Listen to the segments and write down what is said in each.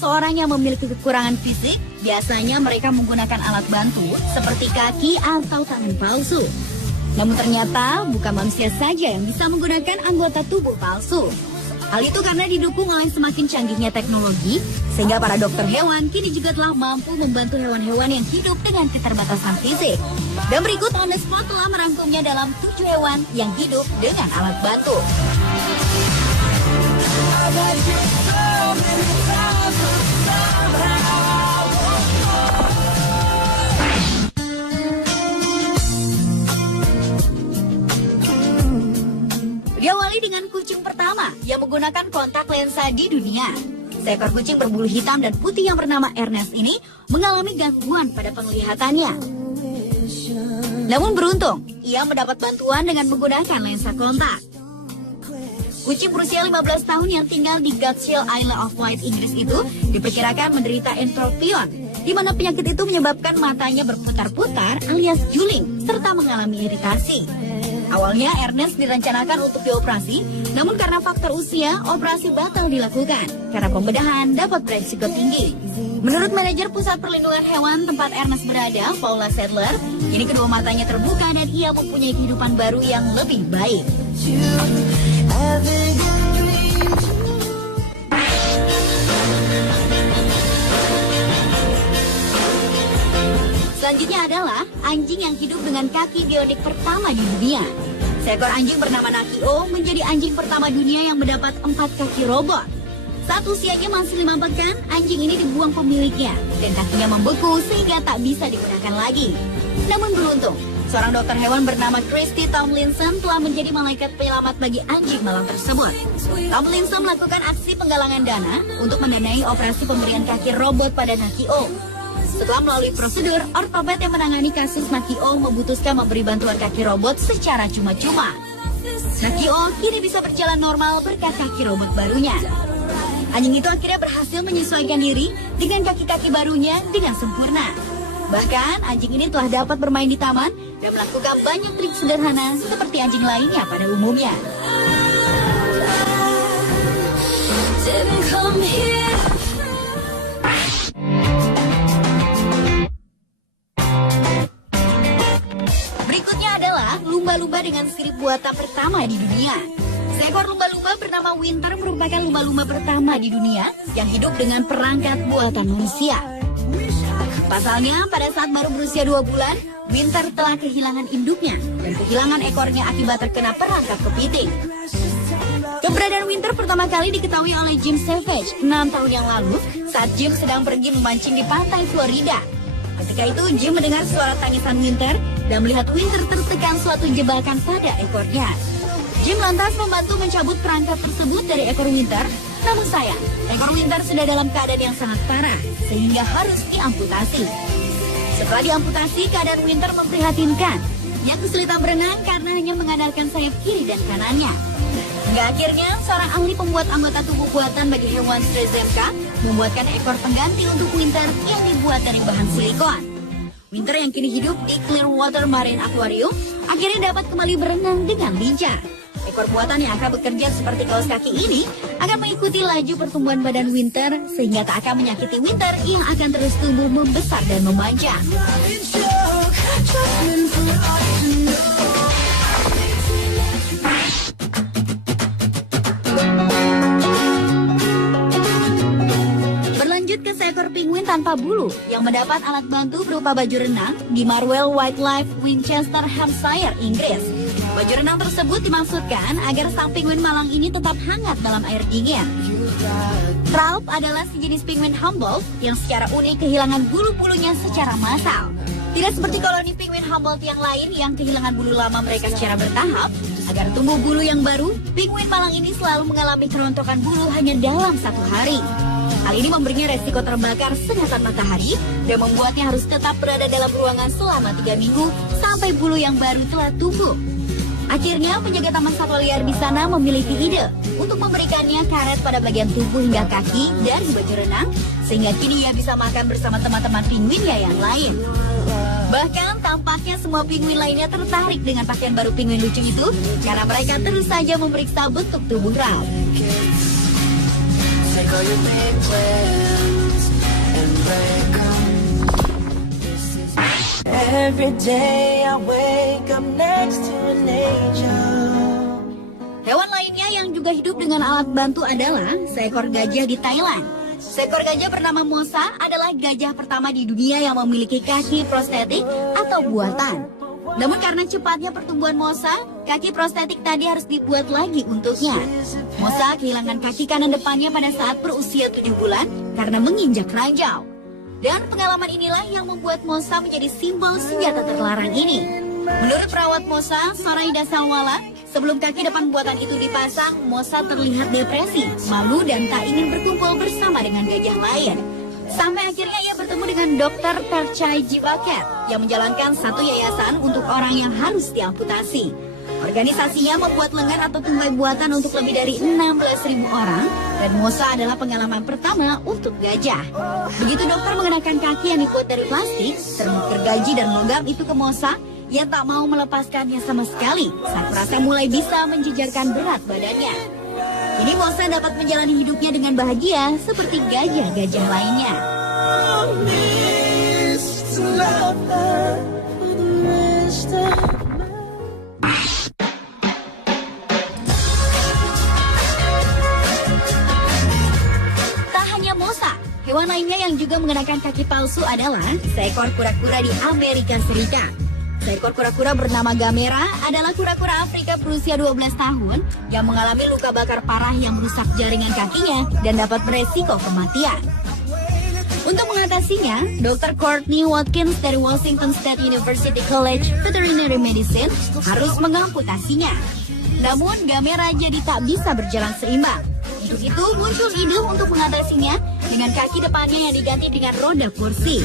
seseorang yang memiliki kekurangan fisik, biasanya mereka menggunakan alat bantu seperti kaki atau tangan palsu. Namun ternyata bukan manusia saja yang bisa menggunakan anggota tubuh palsu. Hal itu karena didukung oleh semakin canggihnya teknologi, sehingga para dokter hewan kini juga telah mampu membantu hewan-hewan yang hidup dengan keterbatasan fisik. Dan berikut On The Spot telah merangkumnya dalam 7 hewan yang hidup dengan alat bantu. Diawali dengan kucing pertama yang menggunakan kontak lensa di dunia. Seekor kucing berbulu hitam dan putih yang bernama Ernest ini mengalami gangguan pada penglihatannya. Namun beruntung, ia mendapat bantuan dengan menggunakan lensa kontak. Kucing berusia 15 tahun yang tinggal di Gateshill Isle of Wight, Inggris itu diperkirakan menderita entropion, di mana penyakit itu menyebabkan matanya berputar-putar alias juling serta mengalami iritasi. Awalnya Ernest direncanakan untuk dioperasi, namun karena faktor usia, operasi batal dilakukan karena pembedahan dapat beresiko tinggi. Menurut manajer Pusat Perlindungan Hewan tempat Ernest berada, Paula Sadler, kini kedua matanya terbuka dan ia mempunyai kehidupan baru yang lebih baik. Selanjutnya adalah anjing yang hidup dengan kaki bionik pertama di dunia. Seekor anjing bernama Nakio menjadi anjing pertama dunia yang mendapat 4 kaki robot. Saat usianya masih 5 pekan, anjing ini dibuang pemiliknya dan kakinya membeku sehingga tak bisa digunakan lagi. Namun beruntung, seorang dokter hewan bernama Christy Tomlinson telah menjadi malaikat penyelamat bagi anjing malang tersebut. Tomlinson melakukan aksi penggalangan dana untuk mendanai operasi pemberian kaki robot pada Nakio. Setelah melalui prosedur, ortoped yang menangani kasus Nakio memutuskan memberi bantuan kaki robot secara cuma-cuma. Nakio kini bisa berjalan normal berkat kaki robot barunya. Anjing itu akhirnya berhasil menyesuaikan diri dengan kaki-kaki barunya dengan sempurna. Bahkan anjing ini telah dapat bermain di taman dan melakukan banyak trik sederhana seperti anjing lainnya pada umumnya. Lumba-lumba dengan sirip buatan pertama di dunia. Seekor lumba-lumba bernama Winter merupakan lumba-lumba pertama di dunia yang hidup dengan perangkat buatan manusia. Pasalnya, pada saat baru berusia 2 bulan, Winter telah kehilangan induknya dan kehilangan ekornya akibat terkena perangkap kepiting. Keberadaan Winter pertama kali diketahui oleh Jim Savage 6 tahun yang lalu saat Jim sedang pergi memancing di pantai Florida. Ketika itu, Jim mendengar suara tangisan Winter dan melihat Winter tertekan suatu jebakan pada ekornya. Jim lantas membantu mencabut perangkap tersebut dari ekor Winter, namun sayang, ekor Winter sudah dalam keadaan yang sangat parah, sehingga harus diamputasi. Setelah diamputasi, keadaan Winter memprihatinkan. Ia kesulitan berenang karena hanya mengandalkan sayap kiri dan kanannya. Hingga akhirnya, seorang ahli pembuat anggota tubuh buatan bagi hewan Strzemka membuatkan ekor pengganti untuk Winter yang dibuat dari bahan silikon. Winter yang kini hidup di Clearwater Marine Aquarium akhirnya dapat kembali berenang dengan lincah. Ekor buatan yang akan bekerja seperti kaos kaki ini akan mengikuti laju pertumbuhan badan Winter sehingga tak akan menyakiti Winter yang akan terus tumbuh membesar dan memanjang. Berlanjut ke seekor penguin tanpa bulu yang mendapat alat bantu berupa baju renang di Marwell Wildlife, Winchester, Hampshire, Inggris. Baju renang tersebut dimaksudkan agar sang penguin malang ini tetap hangat dalam air dingin. Traub adalah sejenis penguin Humboldt yang secara unik kehilangan bulu-bulunya secara massal. Tidak seperti koloni penguin Humboldt yang lain yang kehilangan bulu lama mereka secara bertahap. Agar tumbuh bulu yang baru, penguin malang ini selalu mengalami kerontokan bulu hanya dalam 1 hari. Hal ini memberinya resiko terbakar sengatan matahari dan membuatnya harus tetap berada dalam ruangan selama 3 minggu sampai bulu yang baru telah tumbuh. Akhirnya, penjaga taman satwa liar di sana memiliki ide untuk memberikannya karet pada bagian tubuh hingga kaki dan baju renang, sehingga kini ia bisa makan bersama teman-teman penguinnya yang lain. Bahkan, tampaknya semua penguin lainnya tertarik dengan pakaian baru penguin lucu itu, karena mereka terus saja memeriksa bentuk tubuh Ralph. Every day I wake up next to an angel. Hewan lainnya yang juga hidup dengan alat bantu adalah seekor gajah di Thailand. Seekor gajah bernama Mosa adalah gajah pertama di dunia yang memiliki kaki prostetik atau buatan. Namun karena cepatnya pertumbuhan Mosa, kaki prostetik tadi harus dibuat lagi untuknya. Mosa kehilangan kaki kanan depannya pada saat berusia 7 bulan karena menginjak ranjau. Dan pengalaman inilah yang membuat Mosa menjadi simbol senjata terlarang ini. Menurut perawat Mosa, Soraida Sawala, sebelum kaki depan buatan itu dipasang, Mosa terlihat depresi, malu dan tak ingin berkumpul bersama dengan gajah lain. Sampai akhirnya ia bertemu dengan Dr. Perchai Jibaket yang menjalankan satu yayasan untuk orang yang harus diamputasi. Organisasinya membuat lengan atau tungkai buatan untuk lebih dari 16.000 orang dan Mosa adalah pengalaman pertama untuk gajah. Begitu dokter mengenakan kaki yang dibuat dari plastik, serbuk gergaji dan logam itu ke Mosa, ia tak mau melepaskannya sama sekali saat merasa mulai bisa menjejarkan berat badannya. Kini Mosa dapat menjalani hidupnya dengan bahagia seperti gajah-gajah lainnya. Tak hanya Mosa, hewan lainnya yang juga mengenakan kaki palsu adalah seekor kura-kura di Amerika Serikat. Seekor kura-kura bernama Gamera adalah kura-kura Afrika berusia 12 tahun yang mengalami luka bakar parah yang merusak jaringan kakinya dan dapat beresiko kematian. Untuk mengatasinya, Dr. Courtney Watkins dari Washington State University College Veterinary Medicine harus mengamputasinya. Namun, Gamera jadi tak bisa berjalan seimbang. Untuk itu, muncul ide untuk mengatasinya dengan kaki depannya yang diganti dengan roda kursi.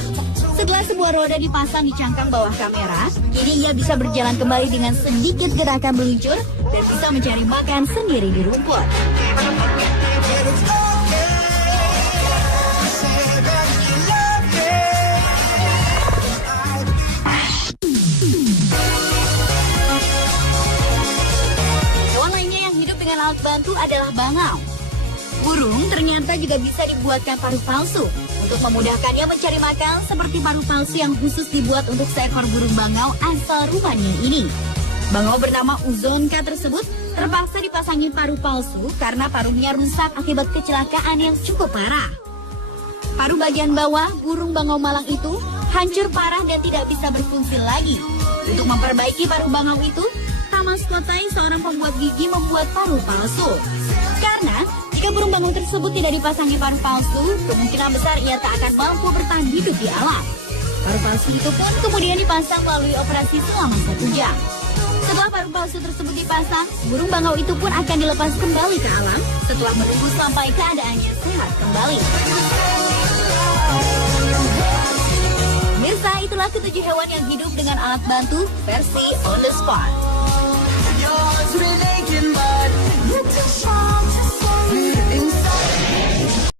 Setelah sebuah roda dipasang di cangkang bawah kamera, kini ia bisa berjalan kembali dengan sedikit gerakan meluncur dan bisa mencari makan sendiri di rumput. Hewan lainnya yang hidup dengan alat bantu adalah bangau. Burung ternyata juga bisa dibuatkan paruh palsu untuk memudahkannya mencari makan, seperti paruh palsu yang khusus dibuat untuk seekor burung bangau asal Rumania ini. Bangau bernama Uzonka tersebut terpaksa dipasangi paruh palsu karena paruhnya rusak akibat kecelakaan yang cukup parah. Paruh bagian bawah burung bangau malang itu hancur parah dan tidak bisa berfungsi lagi. Untuk memperbaiki paruh bangau itu, Thomas Kotai, seorang pembuat gigi, membuat paruh palsu. Karena jika burung bangau tersebut tidak dipasangi paruh palsu, kemungkinan besar ia tak akan mampu bertahan hidup di alam. Paruh palsu itu pun kemudian dipasang melalui operasi selama 1 jam. Setelah paruh palsu tersebut dipasang, burung bangau itu pun akan dilepas kembali ke alam setelah menunggu sampai keadaannya sehat kembali. Mirsa, itulah ke-7 hewan yang hidup dengan alat bantu versi on the spot.